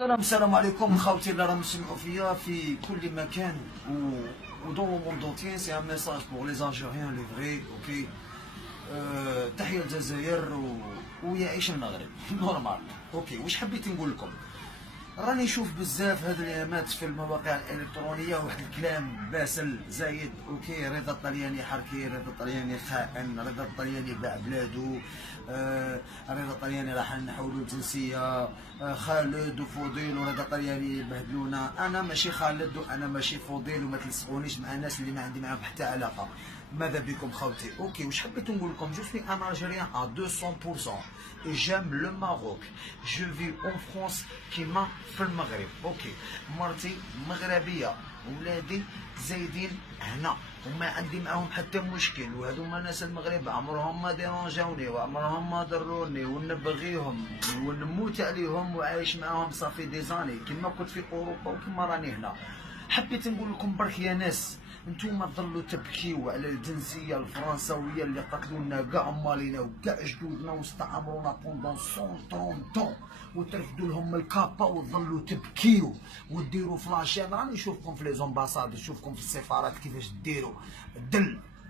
السلام عليكم خوتي اللي راهم يسمعوا فيا في كل مكان و دون لو موند اونتيي. سي ان ميساج بور لي الجيريان لي فري اوكي. تحية الجزائر ويعيش المغرب نورمال. اوكي واش حبيت نقول لكم؟ راني نشوف بزاف هاد الايامات في المواقع الالكترونيه واحد الكلام باسل زايد. اوكي رضا الطلياني حركي، رضا الطلياني خائن، رضا الطلياني باع بلادو، رضا الطلياني راح نحولوا الجنسيه، خالد وفضيل ورضا الطلياني بهدلونا. انا ماشي خالد وانا ماشي فضيل وما تلصقونيش مع ناس اللي ما عندي معاهم حتى علاقه. ماذا بكم خوتي؟ اوكي واش حبيت نقول لكم؟ جو سوي ان الجيريان ا 200% et j'aime le Maroc. Je vis en France كيما في المغرب. اوكي مرتي مغربيه، ولادي زايدين هنا وما عندي معاهم حتى مشكل، وهذوما ناس المغرب عمرهم ما ديرونجاوني وعمرهم ما ضروني ونبغيهم ونموت عليهم وعايش معاهم صافي دي زاني كيما كنت في اوروبا وكيما راني هنا. حبيت نقول لكم برك يا ناس، نتوما تظلوا تبكيو على الجنسيه الفرنساويه اللي قتلونا كاع مالينا وكاع جدودنا واستعمرونا بوندون 130 طون، وترفدوا لهم الكابا وتظلوا تبكيو وديروا فلاشين. راني نشوفكم في لي زومباساد، نشوفكم في السفارات كيفاش ديروا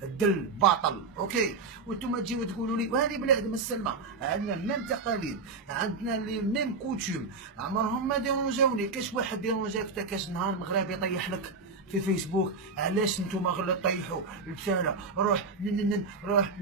الدل باطل. اوكي وانتم تجيو تقولوا لي وهذه بلاد مسلمه، عندنا ميم تقاليد، عندنا لي ميم كوتيوم، عمرهم ما ديرونجاوني. كاش واحد ديرونجاك حتى كاش نهار مغربي يطيح لك في فيسبوك؟ علاش نتوما غير طيحوا البساله روح روح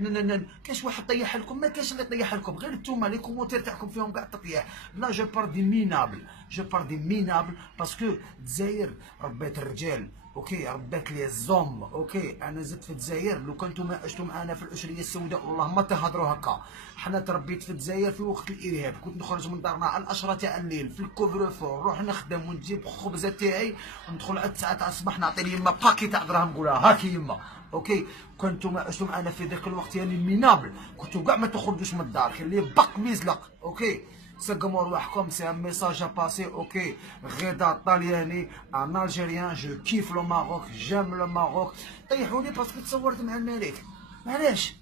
كاش واحد طيح لكم؟ ما كاش اللي طيح لكم، غير نتوما لي كومونتير تاعكم فيهم كاع تطيح. لا جو بار دي مينابل، جو بار دي مينابل باسكو الجزائر ربات الرجال. اوكي ربات لي الزوم. اوكي انا زدت في الجزائر، لو كنتم عشتوا معنا في الاسريه السوداء والله ما تهضروا هكا. حنا تربيت في الجزائر في وقت الارهاب، كنت نخرج من دارنا على 10 تاع الليل في الكوفرفو، نروح نخدم ونجيب خبزه تاعي وندخل على 9 تاع الصباح نعطي ليما باكي تاع دراهم نقولها هاكي يما. اوكي كنتم عشتوا معنا في ذاك الوقت يعني مينابل، كنتوا كاع ما تخرجوش من الدار، خليه بق ميزلق. اوكي سقموا رواحكم، سي ان ميساج باسي. اوكي غدا الطلياني ان الجيريان، جو كيف لو ماروك، جام لو ماروك. طيحوني باسكو تصورت مع الملك، علاش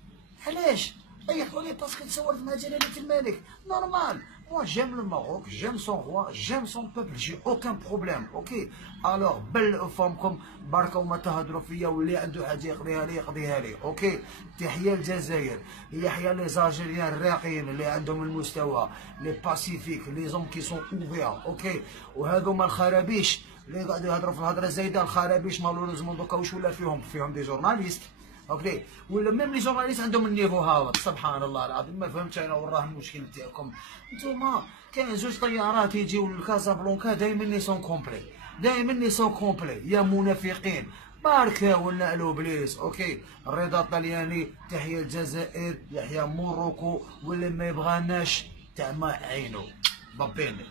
طيحوني باسكو تصورت مع جلالة الملك؟ نورمال. Moi j'aime le Maroc, j'aime son roi, j'aime son peuple, j'ai aucun problème. Ok alors بل فمكم بركه وما تهضروا فيا، واللي عنده حاجه يقضيها لي يقضيها لي. اوكي تحيه الجزائر، يحيى لي زالجيريان الراقيين اللي عندهم المستوى، لي باسيفيك، لي زوم كي سون اوفير. اوكي وهذوما الخرابيش اللي قاعدوا يهضروا في الهضره زايده، الخرابيش مالوريزمون دوكا واش ولا فيهم دي جورناليست. اوكي ولا ميم لي جورناليست عندهم النيفو هابط. سبحان الله العظيم ما فهمتش انا وراه المشكل تاعكم. نتوما كاين زوج طيارات يجيو لكازابلانكا دايما لي سون كومبلي، يا منافقين. باركا ونعلو بليس. اوكي الرضا الطلياني، تحيه الجزائر، يحيى موروكو، واللي ما يبغاناش تاع ما عينو بابيني.